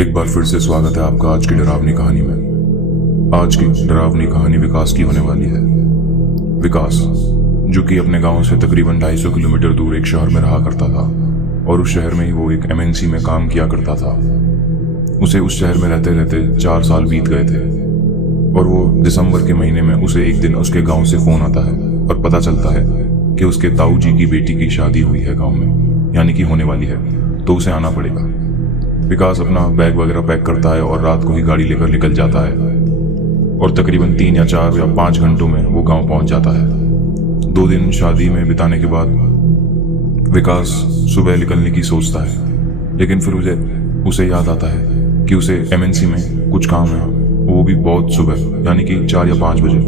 एक बार फिर से स्वागत है आपका आज की डरावनी कहानी में। आज की डरावनी कहानी विकास की होने वाली है। विकास, जो कि अपने गांव से तकरीबन 250 किलोमीटर दूर एक शहर में रहा करता था और उस शहर में ही वो एक एमएनसी में काम किया करता था। उसे उस शहर में रहते रहते 4 साल बीत गए थे और वो दिसंबर के महीने में उसे एक दिन उसके गाँव से फोन आता है और पता चलता है कि उसके ताऊ जी की बेटी की शादी हुई है गाँव में, यानी कि होने वाली है, तो उसे आना पड़ेगा। विकास अपना बैग वगैरह पैक करता है और रात को ही गाड़ी लेकर निकल जाता है और तकरीबन 3 या 4 या 5 घंटों में वो गांव पहुंच जाता है। 2 दिन शादी में बिताने के बाद विकास सुबह निकलने की सोचता है, लेकिन फिर उसे याद आता है कि उसे एमएनसी में कुछ काम है, वो भी बहुत सुबह, यानी कि 4 या 5 बजे,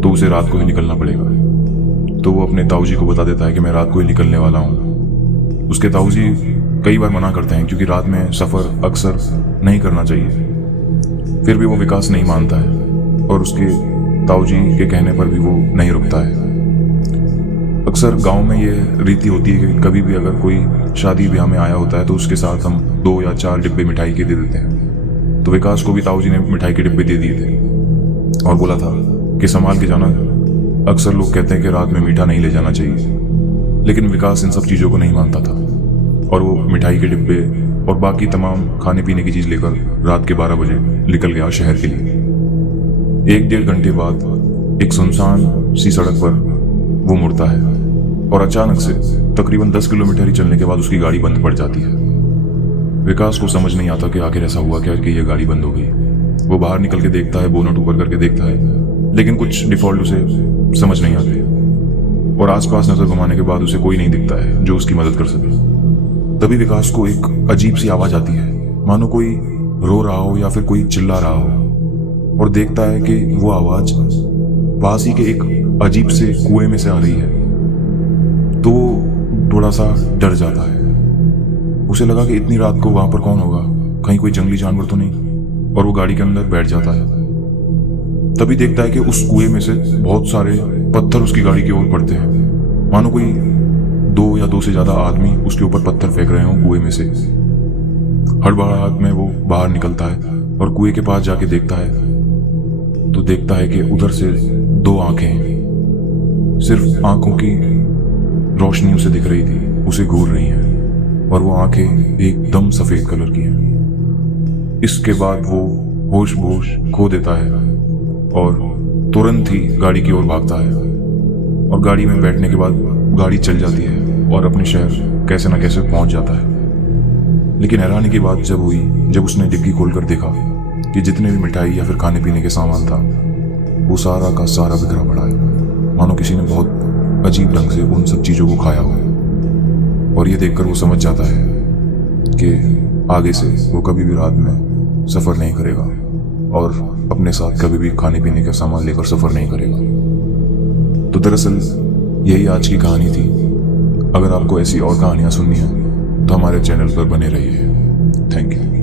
तो उसे रात को ही निकलना पड़ेगा। तो वो अपने ताऊ जी को बता देता है कि मैं रात को ही निकलने वाला हूँ। उसके ताऊ जी कई बार मना करते हैं क्योंकि रात में सफ़र अक्सर नहीं करना चाहिए, फिर भी वो विकास नहीं मानता है और उसके ताऊ जी के कहने पर भी वो नहीं रुकता है। अक्सर गांव में ये रीति होती है कि कभी भी अगर कोई शादी ब्याह में आया होता है तो उसके साथ हम 2 या 4 डिब्बे मिठाई के दे देते हैं। तो विकास को भी ताऊ जी ने मिठाई के डिब्बे दे दिए थे और बोला था कि संभाल के जाना, अक्सर लोग कहते हैं कि रात में मीठा नहीं ले जाना चाहिए। लेकिन विकास इन सब चीज़ों को नहीं मानता था और वो मिठाई के डिब्बे और बाकी तमाम खाने पीने की चीज़ लेकर रात के 12 बजे निकल गया शहर के लिए। 1-1.5 घंटे बाद एक सुनसान सी सड़क पर वो मुड़ता है और अचानक से तकरीबन 10 किलोमीटर ही चलने के बाद उसकी गाड़ी बंद पड़ जाती है। विकास को समझ नहीं आता कि आखिर ऐसा हुआ क्या कि ये गाड़ी बंद हो गई। वो बाहर निकल के देखता है, बोनट ऊपर करके देखता है, लेकिन कुछ डिफॉल्ट उसे समझ नहीं आते और आसपास नजर घुमाने के बाद उसे कोई नहीं दिखता है जो उसकी मदद कर सके। तभी विकास को एक अजीब सी आवाज आती है, मानो कोई रो रहा हो या फिर कोई चिल्ला रहा हो, और देखता है कि वो आवाज पास ही के एक अजीब से कुएं में से आ रही है। तो वो थोड़ा सा डर जाता है। उसे लगा कि इतनी रात को वहां पर कौन होगा, कहीं कोई जंगली जानवर तो नहीं, और वो गाड़ी के अंदर बैठ जाता है। तभी देखता है कि उस कुएं में से बहुत सारे पत्थर उसकी गाड़ी की ओर पड़ते हैं, मानो कोई 2 या 2 से ज्यादा आदमी उसके ऊपर पत्थर फेंक रहे हो कुएं में से। हड़बड़ाहट में वो बाहर निकलता है और कुएं के पास जाके देखता है तो देखता है कि उधर से 2 आंखें, सिर्फ आंखों की रोशनी उसे दिख रही थी, उसे घूर रही हैं और वो आंखें एकदम सफेद कलर की हैं। इसके बाद वो होश खो देता है और तुरंत ही गाड़ी की ओर भागता है और गाड़ी में बैठने के बाद गाड़ी चल जाती है और अपने शहर कैसे ना कैसे पहुंच जाता है। लेकिन हैरानी की बात जब हुई जब उसने डिग्गी खोलकर देखा कि जितने भी मिठाई या फिर खाने पीने के सामान था वो सारा का सारा बिखरा पड़ा है, मानो किसी ने बहुत अजीब ढंग से उन सब चीज़ों को खाया हो। और ये देखकर वो समझ जाता है कि आगे से वो कभी भी रात में सफ़र नहीं करेगा और अपने साथ कभी भी खाने पीने का सामान लेकर सफ़र नहीं करेगा। तो दरअसल यही आज की कहानी थी। अगर आपको ऐसी और कहानियाँ सुननी है तो हमारे चैनल पर बने रहिए। Thank you.